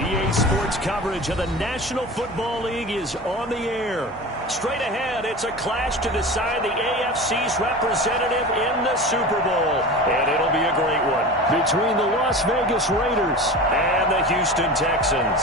EA Sports coverage of the National Football League is on the air. Straight ahead, it's a clash to decide the AFC's representative in the Super Bowl. And it'll be a great one between the Las Vegas Raiders and the Houston Texans.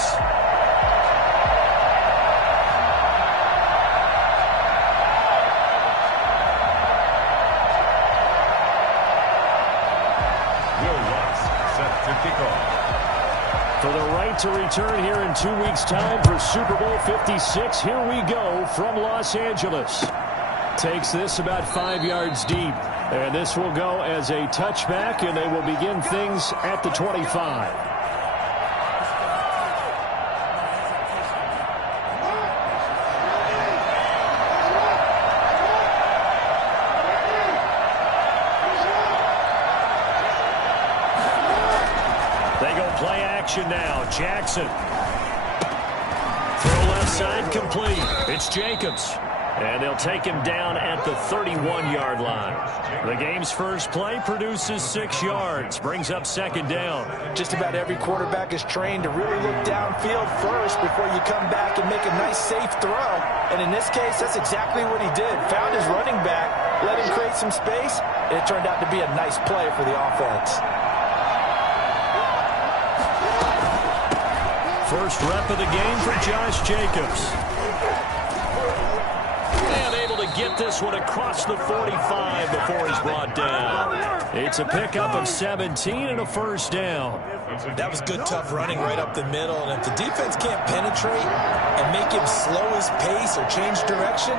For the right to return here in 2 weeks' time for Super Bowl 56, here we go from Los Angeles. Takes this about 5 yards deep. And this will go as a touchback, and they will begin things at the 25. Play action now. Jackson. Throw left side complete. It's Jacobs. And they'll take him down at the 31-yard line. The game's first play produces 6 yards. Brings up second down. Just about every quarterback is trained to really look downfield first before you come back and make a nice, safe throw. And in this case, that's exactly what he did. Found his running back, let him create some space, and it turned out to be a nice play for the offense. First rep of the game for Josh Jacobs. And able to get this one across the 45 before he's brought down. It's a pickup of 17 and a first down. That was good, tough running right up the middle. And if the defense can't penetrate and make him slow his pace or change direction,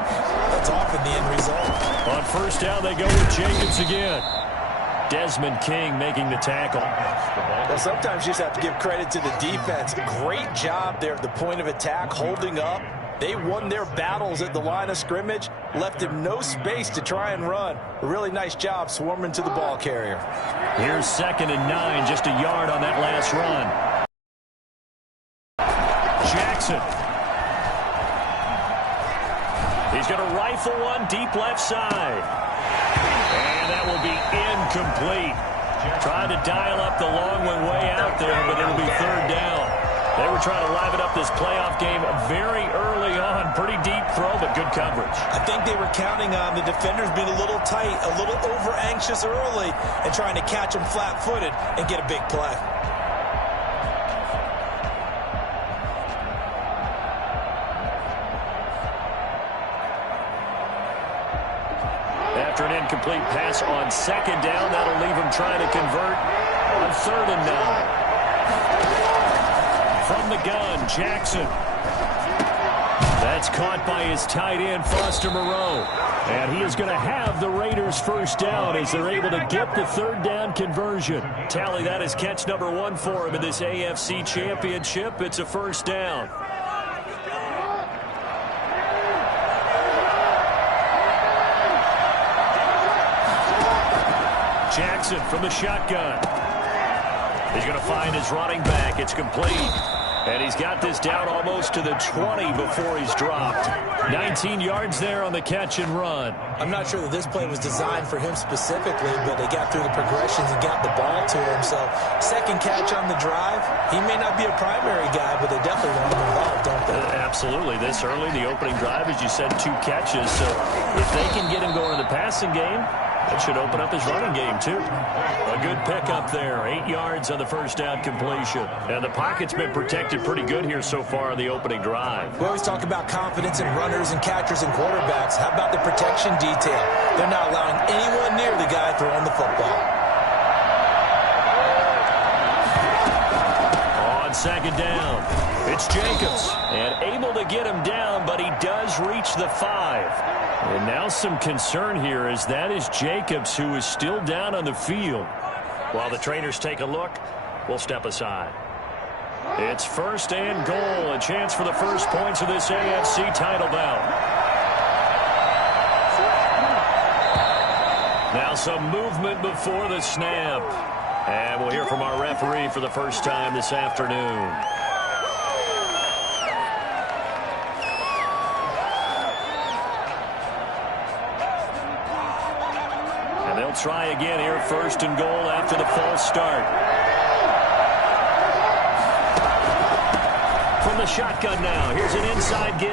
that's often the end result. On first down, they go with Jacobs again. Desmond King making the tackle. Well, sometimes you just have to give credit to the defense. Great job there at the point of attack, holding up. They won their battles at the line of scrimmage, left him no space to try and run. A really nice job swarming to the ball carrier. Here's 2nd and 9, just a yard on that last run. Jackson. He's going to rifle one deep left side. And that will be incomplete. Trying to dial up the long one way out there, but it'll be third down. They were trying to liven up this playoff game very early on. Pretty deep throw, but good coverage. I think they were counting on the defenders being a little tight, a little over-anxious early, and trying to catch them flat-footed and get a big play. After an incomplete pass on second down, that'll leave him trying to convert on 3rd and 9. From the gun, Jackson. That's caught by his tight end, Foster Moreau. And he is going to have the Raiders first down as they're able to get the 3rd down conversion. Tally, that is catch number 1 for him in this AFC Championship. It's a first down. Jackson from the shotgun. He's going to find his running back. It's complete. And he's got this down almost to the 20 before he's dropped. 19 yards there on the catch and run. I'm not sure that this play was designed for him specifically, but they got through the progressions and got the ball to him. So, second catch on the drive. He may not be a primary guy, but they definitely want him involved, don't they? Absolutely. This early, the opening drive, as you said, 2 catches. So, if they can get him going in the passing game, that should open up his running game, too. A good pickup there. 8 yards on the first down completion. And the pocket's been protected pretty good here so far on the opening drive. We always talk about confidence in runners and catchers and quarterbacks. How about the protection detail? They're not allowing anyone near the guy throwing the football. On second down, it's Jacobs. And able to get him down, but he does reach the 5. And now some concern here as that is Jacobs, who is still down on the field. While the trainers take a look, we'll step aside. It's 1st and goal, a chance for the first points of this AFC title bout. Now some movement before the snap. And we'll hear from our referee for the first time this afternoon. They'll try again here, 1st and goal after the false start. From the shotgun now, here's an inside give.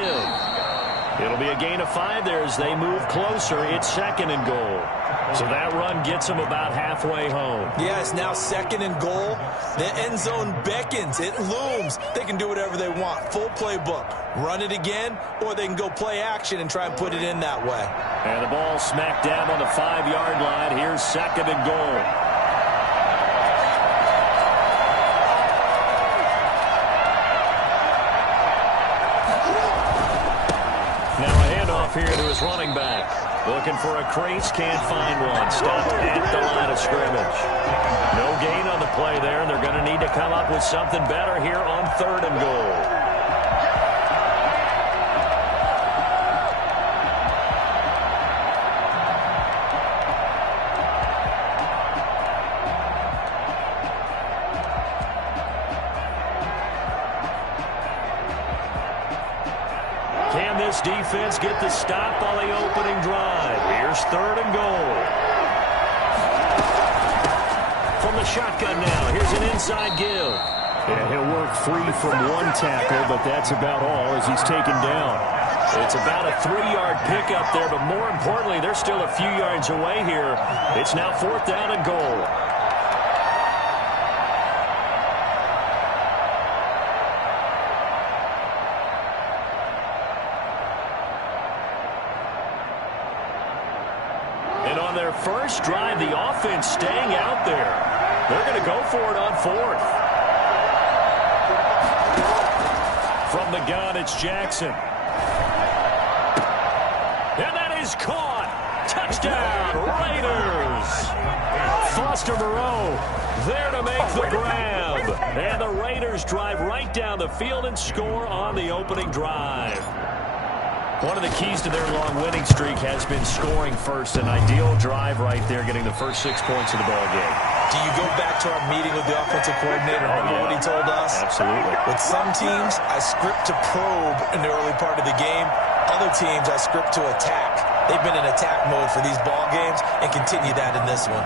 It'll be a gain of 5 there as they move closer. It's 2nd and goal. So that run gets them about halfway home. Yeah, it's now 2nd and goal. The end zone beckons. It looms. They can do whatever they want. Full playbook. Run it again, or they can go play action and try and put it in that way. And the ball smacked down on the 5-yard line. Here's 2nd and goal. Here to his running back. Looking for a crease, can't find one. Stopped at the line of scrimmage. No gain on the play there, and they're going to need to come up with something better here on 3rd and goal. Can this defense get the stop on the opening drive? Here's 3rd and goal. From the shotgun now, here's an inside give. Yeah, he'll work free from one tackle, but that's about all as he's taken down. It's about a 3-yard pickup there, but more importantly, they're still a few yards away here. It's now 4th down and goal. First drive, the offense staying out there. They're going to go for it on 4th. From the gun, it's Jackson. And that is caught. Touchdown, Raiders. Foster Moreau there to make the grab. And the Raiders drive right down the field and score on the opening drive. One of the keys to their long winning streak has been scoring first. An ideal drive right there, getting the first 6 points of the ball game. Do you go back to our meeting with the offensive coordinator? Remember what he told us? Absolutely. With some teams, I script to probe in the early part of the game. Other teams, I script to attack. They've been in attack mode for these ball games and continue that in this one.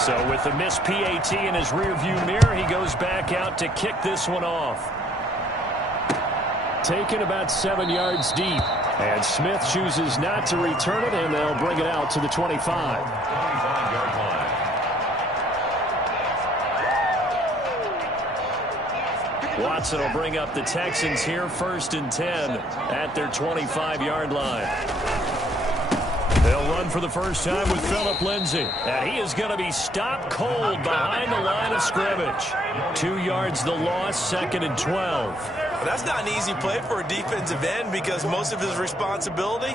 So with the missed PAT in his rearview mirror, he goes back out to kick this one off. Taken about 7 yards deep. And Smith chooses not to return it, and they'll bring it out to the 25. 25-yard line. Watson will bring up the Texans here 1st and 10 at their 25-yard line. They'll run for the first time with Phillip Lindsay. And he is going to be stopped cold behind the line of scrimmage. 2 yards the loss, 2nd and 12. That's not an easy play for a defensive end because most of his responsibility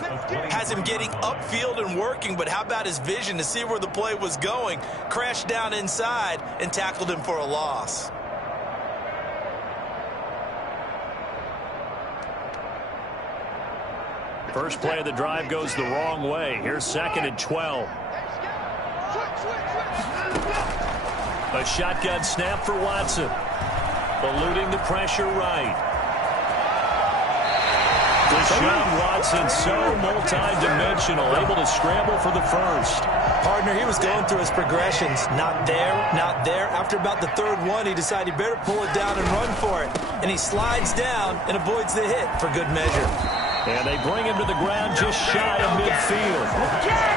has him getting upfield and working. But how about his vision to see where the play was going? Crashed down inside and tackled him for a loss. First play of the drive goes the wrong way. Here's 2nd and 12. A shotgun snap for Watson. Eluding the pressure right. Deshaun Watson, so multi-dimensional, able to scramble for the first. Partner, he was going through his progressions. Not there, not there. After about the 3rd one, he decided he better pull it down and run for it. And he slides down and avoids the hit for good measure. And they bring him to the ground just shy of midfield.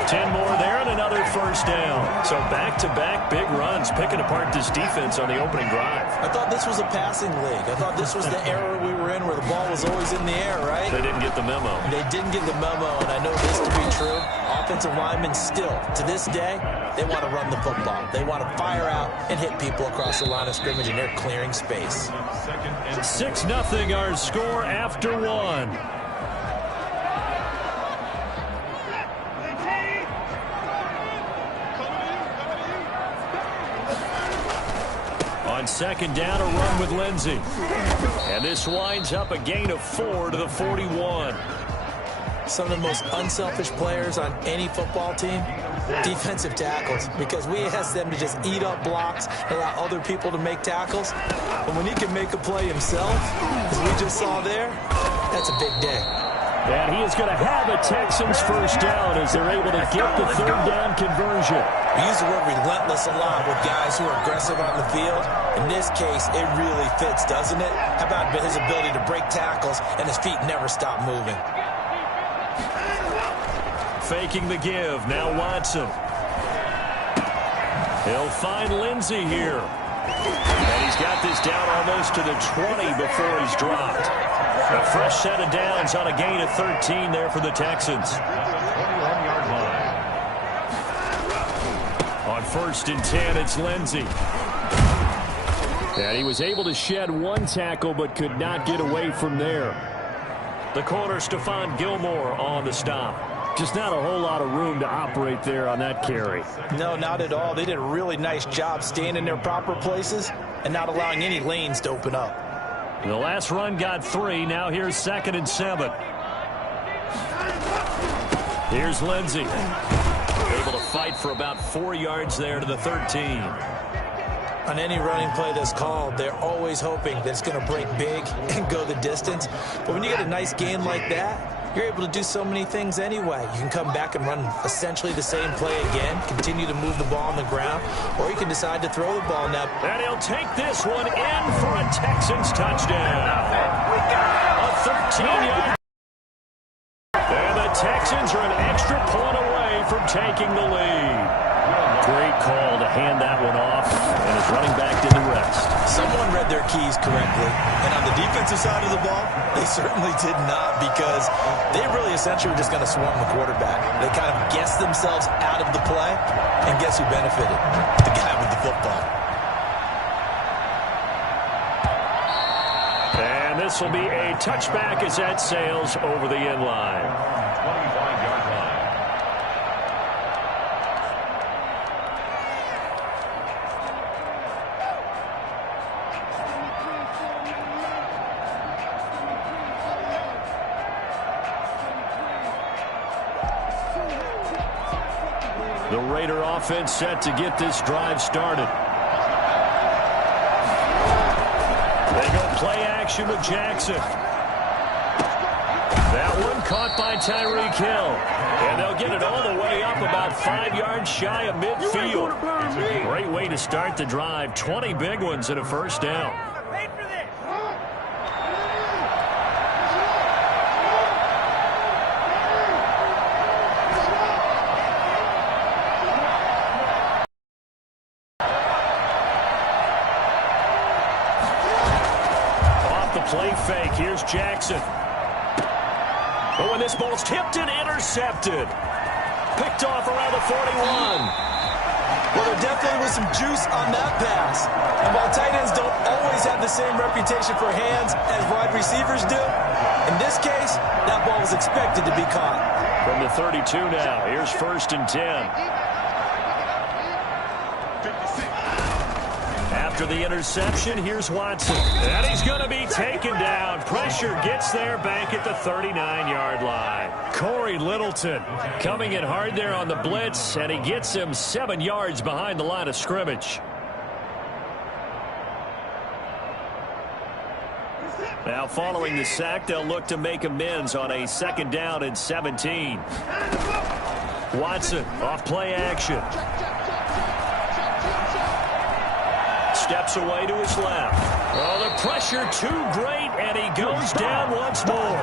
10 more there and another first down. So back-to-back big runs, picking apart this defense on the opening drive. I thought this was a passing league. I thought this was the era we were in where the ball was always in the air, right? They didn't get the memo. They didn't get the memo, and I know this to be true. Offensive linemen still, to this day, they want to run the football. They want to fire out and hit people across the line of scrimmage, and they're clearing space. 6-0 our score after 1. On 2nd down, a run with Lindsay. And this winds up a gain of 4 to the 41. Some of the most unselfish players on any football team, defensive tackles, because we ask them to just eat up blocks and allow other people to make tackles. But when he can make a play himself, as we just saw there, that's a big day. And he is going to have a Texans first down as they're able to get the third down conversion. We use the word relentless a lot with guys who are aggressive on the field. In this case, it really fits, doesn't it? How about his ability to break tackles and his feet never stop moving? Faking the give. Now Watson. He'll find Lindsey here. And he's got this down almost to the 20 before he's dropped. A fresh set of downs on a gain of 13 there for the Texans. On 1st and 10, it's Lindsey. And he was able to shed one tackle but could not get away from there. The corner, Stephon Gilmore, on the stop. Just not a whole lot of room to operate there on that carry. No, not at all. They did a really nice job staying in their proper places and not allowing any lanes to open up. The last run got 3. Now here's 2nd and 7. Here's Lindsey. Able to fight for about 4 yards there to the 13. On any running play that's called, they're always hoping that it's going to break big and go the distance. But when you get a nice gain like that, you're able to do so many things anyway. You can come back and run essentially the same play again, continue to move the ball on the ground, or you can decide to throw the ball now. And he'll take this one in for a Texans touchdown. A 13-yard. And the Texans are an extra point away from taking the lead. Great call to hand that one off, and his running back did the rest. Someone read their keys correctly, and on the defensive side of the ball, they certainly did not, because they really essentially were just going to swarm the quarterback. They kind of guessed themselves out of the play, and guess who benefited? The guy with the football. And this will be a touchback as that sails over the end line. The Raider offense set to get this drive started. They go play action with Jackson. That one caught by Tyreek Hill. And they'll get it all the way up about 5 yards shy of midfield. Great way to start the drive. 20 big ones and a first down. Play fake. Here's Jackson. But when this ball's tipped and intercepted. Picked off around the 41. Well, there definitely was some juice on that pass. And while tight ends don't always have the same reputation for hands as wide receivers do, in this case, that ball was expected to be caught. From the 32 now. Here's 1st and 10. After the interception, here's Watson. And he's going to be taken down. Pressure gets there back at the 39-yard line. Corey Littleton coming in hard there on the blitz, and he gets him 7 yards behind the line of scrimmage. Now following the sack, they'll look to make amends on a 2nd down and 17. Watson off play action. Steps away to his left. Oh, the pressure too great, and he goes down once more.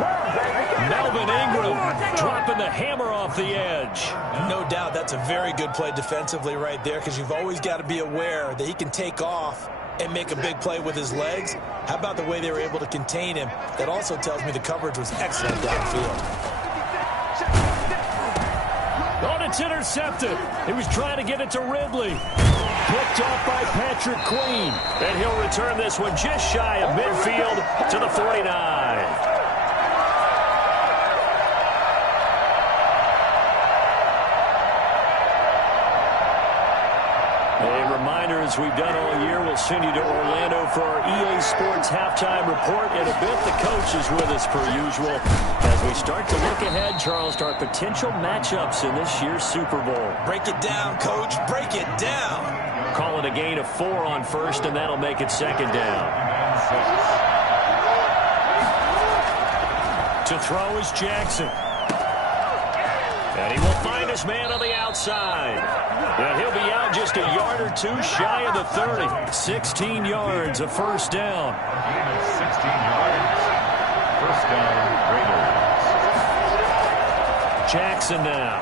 Melvin Ingram dropping the hammer off the edge. No doubt that's a very good play defensively right there, because you've always got to be aware that he can take off and make a big play with his legs. How about the way they were able to contain him? That also tells me the coverage was excellent downfield. Oh, it's intercepted. He was trying to get it to Ridley. Picked off by Patrick Queen. And he'll return this one just shy of midfield to the 49. A reminder, as we've done all year, we'll send you to Orlando for our EA Sports halftime report. In a bit, the coach is with us per usual as we start to look ahead, Charles, to our potential matchups in this year's Super Bowl. Break it down, Coach. Break it down. Call it a gain of 4 on 1st, and that'll make it 2nd down. To throw is Jackson. And he will find his man on the outside. And he'll be out just a yard or two shy of the 30. 16 yards, a first down. 16 yards. First down, Raiders. Jackson now.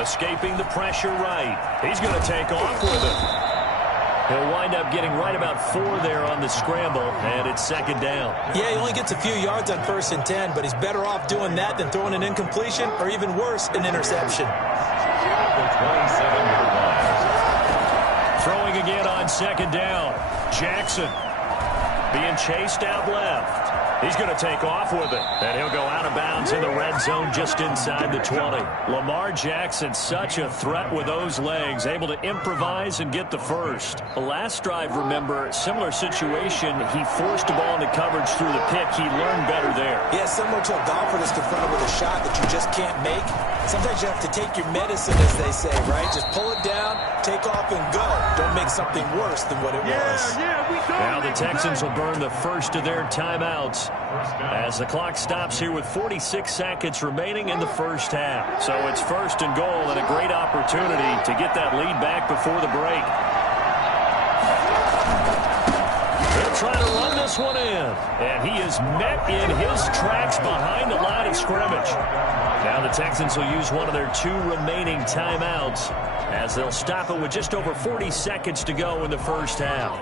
Escaping the pressure right. He's going to take off with it. He'll wind up getting right about 4 there on the scramble, and it's second down. Yeah, he only gets a few yards on 1st and 10, but he's better off doing that than throwing an incompletion or even worse, an interception. The 27-yard line. Throwing again on second down. Jackson being chased out left. He's going to take off with it, and he'll go out of bounds in the red zone just inside the 20. Lamar Jackson, such a threat with those legs, able to improvise and get the first. The last drive, remember, similar situation. He forced the ball into coverage through the pick. He learned better there. Yeah, similar to a golfer that's confronted with a shot that you just can't make. Sometimes you have to take your medicine, as they say, right? Just pull it down, take off, and go. Don't make something worse than what it was. Now the Texans will burn the first of their timeouts as the clock stops here with 46 seconds remaining in the first half. So it's first and goal and a great opportunity to get that lead back before the break. They'll try to run this one in, and he is met in his tracks behind the line of scrimmage. Now the Texans will use one of their 2 remaining timeouts as they'll stop it with just over 40 seconds to go in the first half.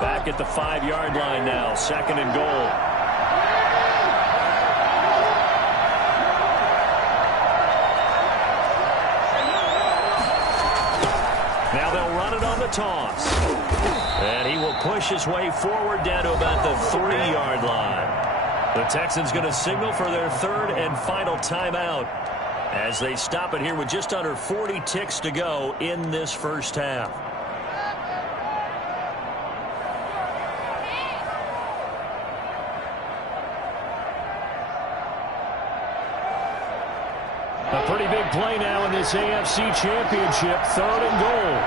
Back at the 5-yard line now, second and goal. Now they'll run it on the toss. And he will push his way forward down to about the 3-yard line. The Texans going to signal for their 3rd and final timeout as they stop it here with just under 40 ticks to go in this first half. A pretty big play now in this AFC Championship, 3rd and goal.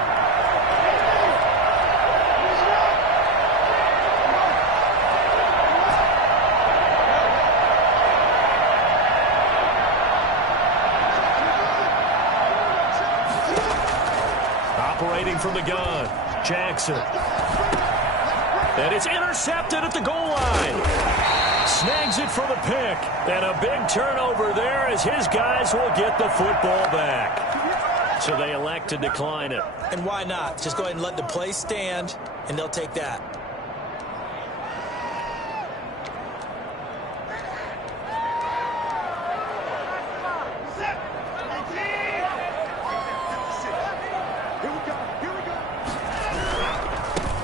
Operating from the gun, Jackson. And it's intercepted at the goal line. Snags it for the pick. And a big turnover there as his guys will get the football back. So they elect to decline it. And why not? Just go ahead and let the play stand, and they'll take that.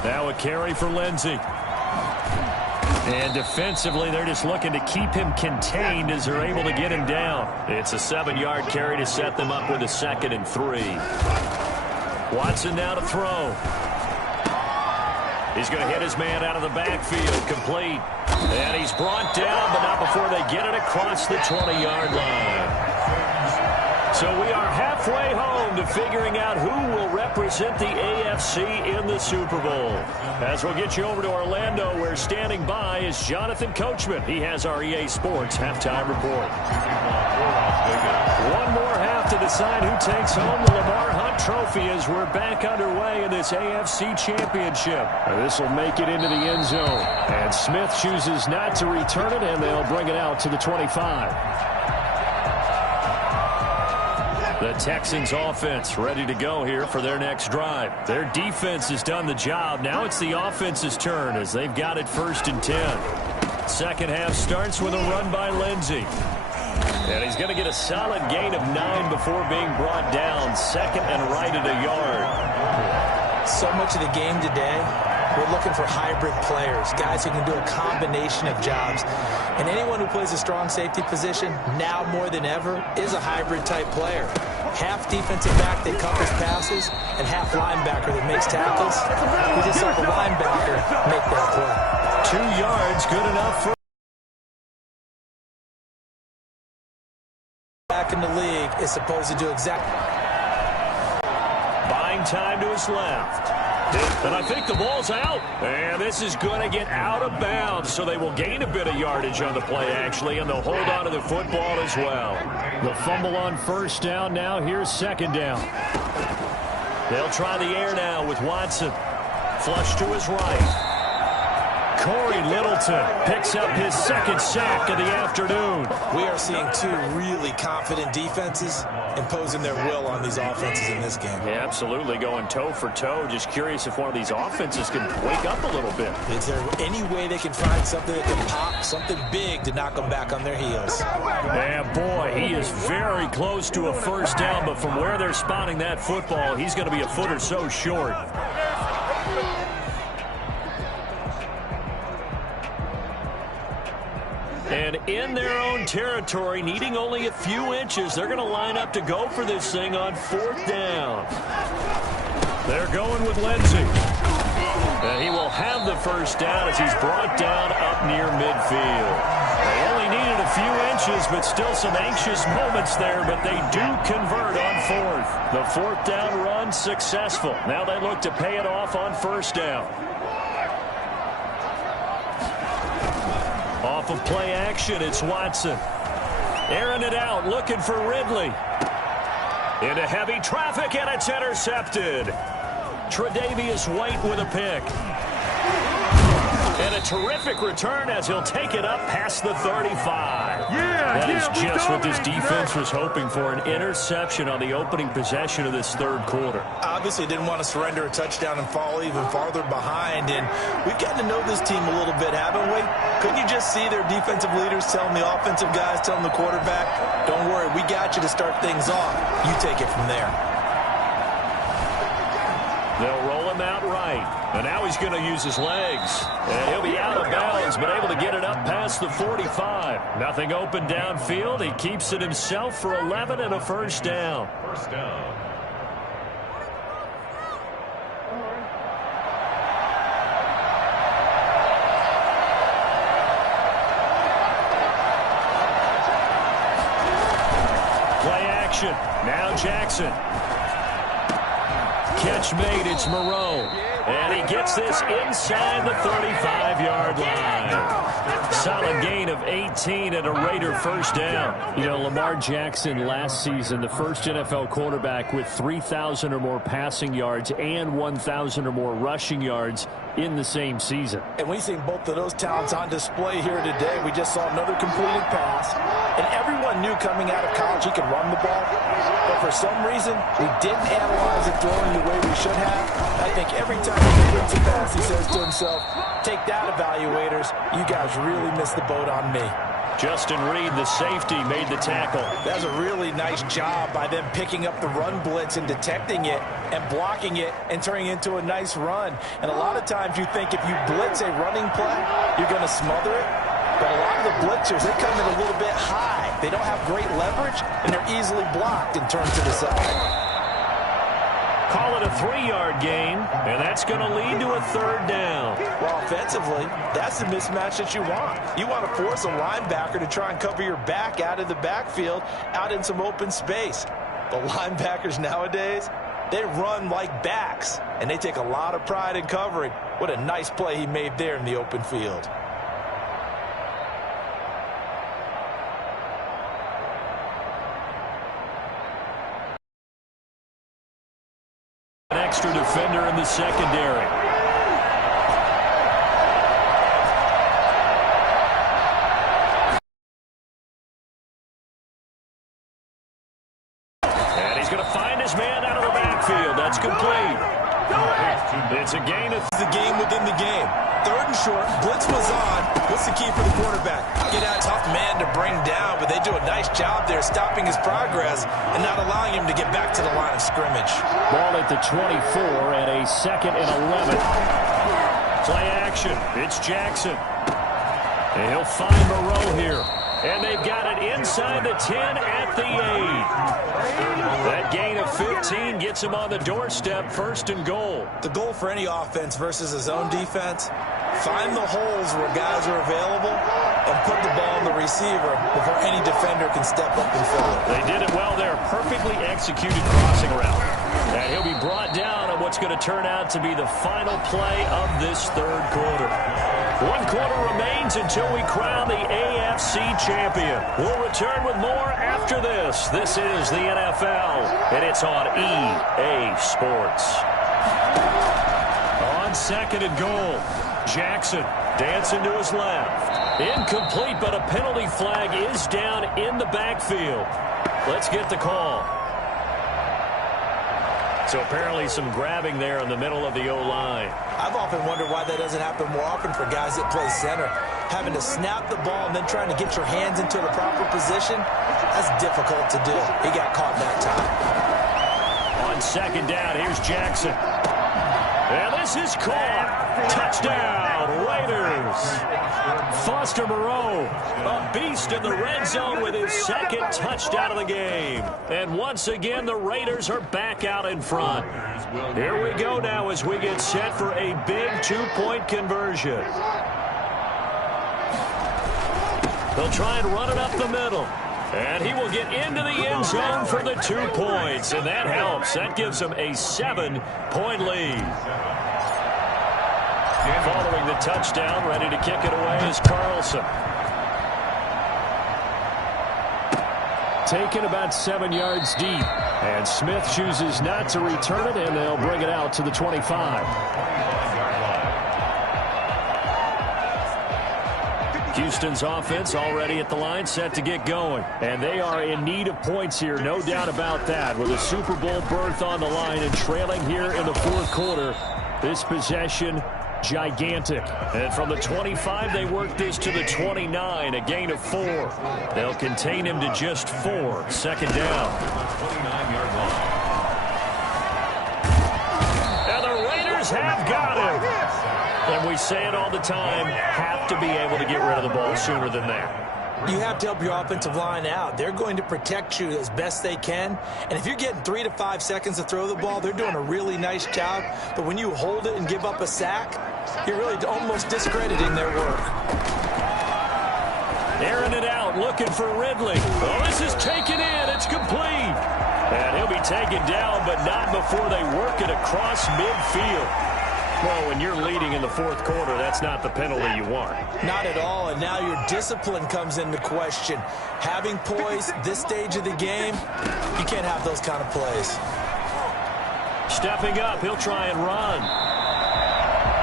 Now a carry for Lindsey. And defensively, they're just looking to keep him contained as they're able to get him down. It's a 7-yard carry to set them up with a 2nd and 3. Watson now to throw. He's going to hit his man out of the backfield, complete. And he's brought down, but not before they get it across the 20-yard line. So we are halfway home to figuring out who will represent the AFC in the Super Bowl. As we'll get you over to Orlando, where standing by is Jonathan Coachman. He has our EA Sports halftime report. One more half to decide who takes home the Lamar Hunt Trophy as we're back underway in this AFC Championship. This will make it into the end zone. And Smith chooses not to return it, and they'll bring it out to the 25. The Texans offense ready to go here for their next drive. Their defense has done the job. Now it's the offense's turn as they've got it 1st and 10. Second half starts with a run by Lindsey. And he's going to get a solid gain of 9 before being brought down. 2nd and right at a yard. So much of the game today, we're looking for hybrid players, guys who can do a combination of jobs. And anyone who plays a strong safety position, now more than ever, is a hybrid-type player. Half defensive back that covers passes, and half linebacker that makes tackles. We just saw the linebacker make that play. 2 yards, good enough for back in the league is supposed to do exactly. buying time to his left. And I think the ball's out. And this is going to get out of bounds, so they will gain a bit of yardage on the play, actually, and they'll hold on to the football as well. The fumble on first down now. Here's second down. They'll try the air now with Watson. Flush to his right. Corey Littleton picks up his second sack of the afternoon. We are seeing two really confident defenses imposing their will on these offenses in this game. Yeah, absolutely, going toe for toe. Just curious if one of these offenses can wake up a little bit. Is there any way they can find something that can pop, something big to knock them back on their heels? And boy, he is very close to a first down, but from where they're spotting that football, he's going to be a foot or so short. And in their own territory, needing only a few inches, they're going to line up to go for this thing on fourth down. They're going with Lindsey. And he will have the first down as he's brought down up near midfield. They only needed a few inches, but still some anxious moments there, but they do convert on fourth. The fourth down run successful. Now they look to pay it off on first down. Off of play action, it's Watson. Airing it out, looking for Ridley. Into heavy traffic, and it's intercepted. Tre'Davious White with a pick. And a terrific return as he'll take it up past the 35. That is just what this defense was hoping for, an interception on the opening possession of this third quarter. Obviously didn't want to surrender a touchdown and fall even farther behind, and we've gotten to know this team a little bit, haven't we? Couldn't you just see their defensive leaders telling the offensive guys, telling the quarterback, don't worry, we got you to start things off. You take it from there. They'll roll him out right. And now he's going to use his legs. And he'll be out of bounds, but able to get it up past the 45. Nothing open downfield. He keeps it himself for 11 and a first down. First down. Play action. Now Jackson. Catch made, it's Moreau. And he gets this inside the 35-yard line. Solid gain of 18 and a Raider first down. You know, Lamar Jackson last season, the first NFL quarterback with 3,000 or more passing yards and 1,000 or more rushing yards in the same season. And we've seen both of those talents on display here today. We just saw another completed pass. And everyone knew coming out of college he could run the ball. But for some reason, we didn't analyze it throwing the way we should have. I think every time he completes a pass, he says to himself, take that, evaluators. You guys really missed the boat on me. Justin Reed, the safety, made the tackle. That was a really nice job by them picking up the run blitz and detecting it and blocking it and turning it into a nice run. And a lot of times you think if you blitz a running play, you're going to smother it. But a lot of the blitzers, they come in a little bit high. They don't have great leverage, and they're easily blocked and turned to the side. Call it a 3-yard gain, and that's going to lead to a third down. Well, offensively, that's the mismatch that you want. You want to force a linebacker to try and cover your back out of the backfield, out in some open space. The linebackers nowadays, they run like backs, and they take a lot of pride in covering. What a nice play he made there in the open field. An extra defender in the secondary. And he's going to find his man out of the backfield. That's complete. It's a gain of the game within the game. Third and short, blitz was on. What's the key for the quarterback? Get out, tough man to bring down, but they do a nice job there stopping his progress and not allowing him to get back to the line of scrimmage. Ball at the 24 and a 2nd and 11. Play action. It's Jackson. And he'll find Moreau here. And they've got it inside the 10 at the 8. That gain of 15 gets him on the doorstep, 1st and goal. The goal for any offense versus his own defense, find the holes where guys are available and put the ball on the receiver before any defender can step up and fill it. They did it well there. Perfectly executed crossing route. And he'll be brought down on what's going to turn out to be the final play of this third quarter. 1 quarter remains until we crown the AFC champion. We'll return with more after this. This is the NFL, and it's on EA Sports. On 2nd and goal, Jackson dancing to his left. Incomplete, but a penalty flag is down in the backfield. Let's get the call. So apparently some grabbing there in the middle of the O-line. I've often wondered why that doesn't happen more often for guys that play center. Having to snap the ball and then trying to get your hands into the proper position, that's difficult to do. He got caught that time. On 2nd down, here's Jackson. And this is caught. Touchdown, Raiders. Foster Moreau, a beast in the red zone with his 2nd touchdown of the game. And once again, the Raiders are back out in front. Here we go now as we get set for a big 2-point conversion. They'll try and run it up the middle. And he will get into the end zone for the 2 points. And that helps. That gives him a 7-point lead. Following the touchdown, ready to kick it away is Carlson. Taken about 7 yards deep. And Smith chooses not to return it, and they'll bring it out to the 25. Houston's offense already at the line, set to get going. And they are in need of points here, no doubt about that. With a Super Bowl berth on the line and trailing here in the 4th quarter, this possession gigantic. And from the 25, they work this to the 29, a gain of 4. They'll contain him to just 4. 2nd down. 29-yard line. And the Raiders have got him. And we say it all the time, have to be able to get rid of the ball sooner than that. You have to help your offensive line out. They're going to protect you as best they can. And if you're getting 3 to 5 seconds to throw the ball, they're doing a really nice job. But when you hold it and give up a sack, you're really almost discrediting their work. Airing it out, looking for Ridley. Oh, this is taken in. It's complete. And he'll be taken down, but not before they work it across midfield. Well, when you're leading in the 4th quarter, that's not the penalty you want. Not at all, and now your discipline comes into question. Having poise this stage of the game, you can't have those kind of plays. Stepping up, he'll try and run.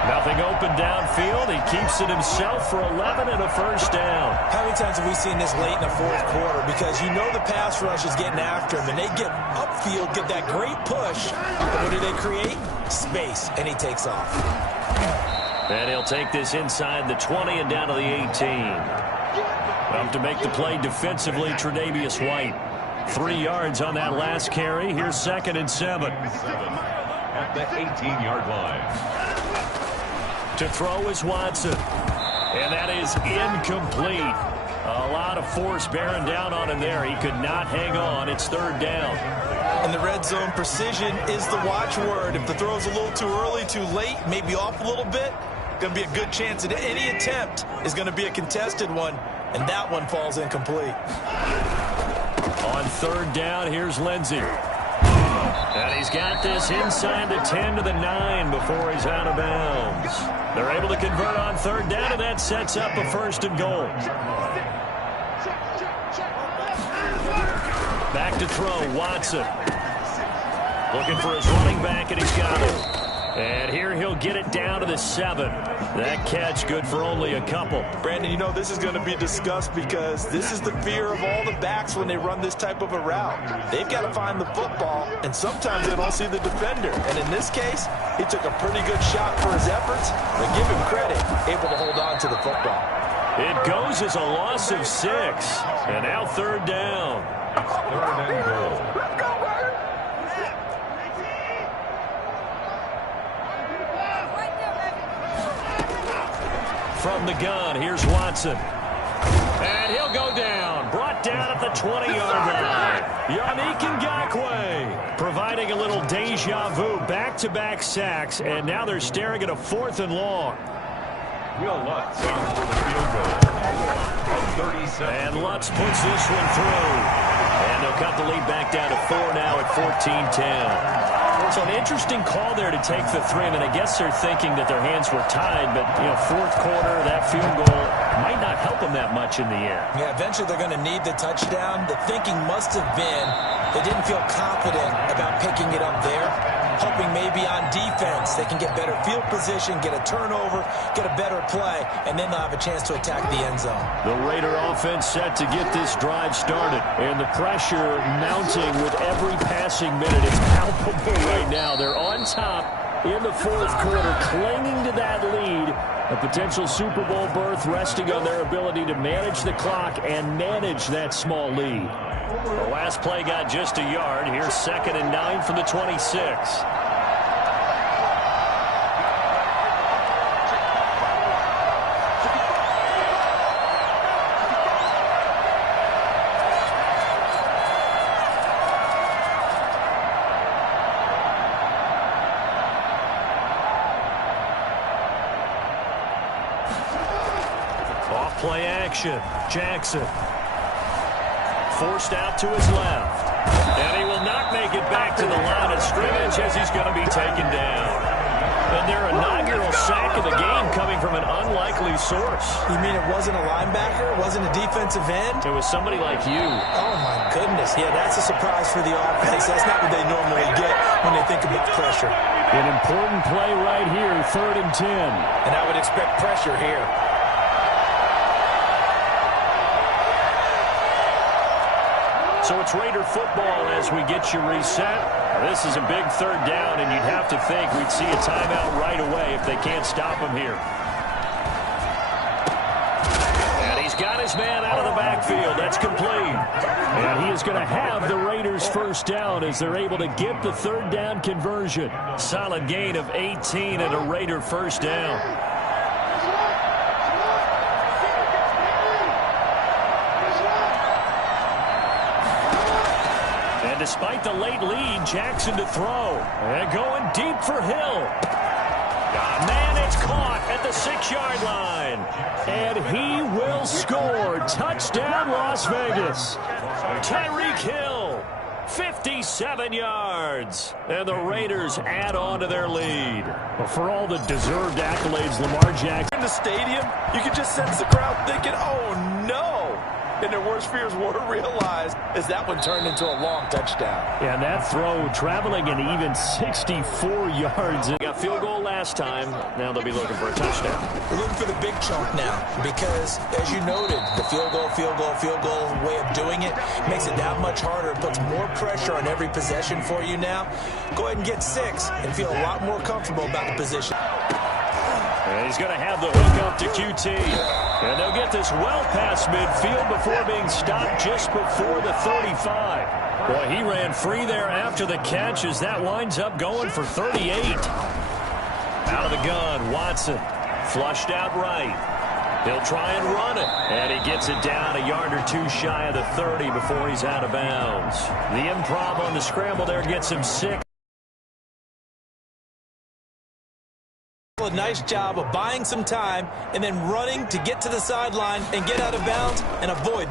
Nothing open downfield. He keeps it himself for 11 and a 1st down. How many times have we seen this late in the 4th quarter? Because you know the pass rush is getting after him, and they get upfield, get that great push. But what do they create? Space, and he takes off. And he'll take this inside the 20 and down to the 18. Up to make the play defensively, Tre'Davious White. 3 yards on that last carry. Here's 2nd and 7. At the 18-yard line. To throw is Watson. And that is incomplete. A lot of force bearing down on him there. He could not hang on. It's 3rd down. In the red zone, precision is the watchword. If the throw's a little too early, too late, maybe off a little bit, going to be a good chance that any attempt is going to be a contested one, and that one falls incomplete. On 3rd down, here's Lindsey. And he's got this inside the 10 to the 9 before he's out of bounds. They're able to convert on 3rd down, and that sets up a 1st and goal. Back to throw, Watson. Looking for his running back, and he's got it. And here he'll get it down to the 7. That catch good for only a couple. Brandon, you know this is going to be discussed because this is the fear of all the backs when they run this type of a route. They've got to find the football, and sometimes they don't see the defender. And in this case, he took a pretty good shot for his efforts, but give him credit, able to hold on to the football. It goes as a loss of 6. And now 3rd down. It's 3rd and goal. From the gun, here's Watson. And he'll go down. Brought down at the 20-yard line. Yannick Ngakoue providing a little deja vu. Back-to-back sacks, and now they're staring at a 4th and long. Will Lutz on for the field goal. And Lutz puts this one through. And they'll cut the lead back down to 4 now at 14-10. So an interesting call there to take the 3. I mean, I guess they're thinking that their hands were tied, but, fourth quarter, that field goal might not help them that much in the end. Yeah, eventually they're going to need the touchdown. The thinking must have been they didn't feel confident about picking it up there, hoping maybe on defense they can get better field position, get a turnover, get a better play, and then they'll have a chance to attack the end zone. The Raider offense set to get this drive started, and the pressure mounting with every passing minute. It's palpable right now. They're on top in the fourth quarter, clinging to that lead. A potential Super Bowl berth resting on their ability to manage the clock and manage that small lead. The last play got just a yard. Here's 2nd and 9 from the 26. Off play action. Jackson. Forced out to his left. And he will not make it back to the line of scrimmage as he's going to be taken down. And their inaugural sack of the game coming from an unlikely source. You mean it wasn't a linebacker? It wasn't a defensive end? It was somebody like you. Oh, my goodness. Yeah, that's a surprise for the offense. That's not what they normally get when they think about pressure. An important play right here, 3rd and 10. And I would expect pressure here. So it's Raider football as we get you reset. This is a big 3rd down, and you'd have to think we'd see a timeout right away if they can't stop him here. And he's got his man out of the backfield. That's complete. And he is going to have the Raiders' first down as they're able to get the 3rd down conversion. Solid gain of 18 and a Raider first down. And despite the late lead, Jackson to throw. And going deep for Hill. Man, it's caught at the 6-yard line. And he will score. Touchdown, Las Vegas. Tyreek Hill, 57 yards. And the Raiders add on to their lead. Well, for all the deserved accolades, Lamar Jackson. In the stadium, you can just sense the crowd thinking, oh, no. And their worst fears were realized as that one turned into a long touchdown. Yeah, that throw traveling an even 64 yards. They got field goal last time. Now they'll be looking for a touchdown. We're looking for the big chunk now because, as you noted, the field goal way of doing it makes it that much harder. It puts more pressure on every possession for you now. Go ahead and get 6 and feel a lot more comfortable about the position. And he's going to have the hook up to QT. And they'll get this well past midfield before being stopped just before the 35. Boy, he ran free there after the catch as that winds up going for 38. Out of the gun, Watson. Flushed out right. He'll try and run it. And he gets it down a yard or 2 shy of the 30 before he's out of bounds. The improv on the scramble there gets him 6. A nice job of buying some time and then running to get to the sideline and get out of bounds and avoid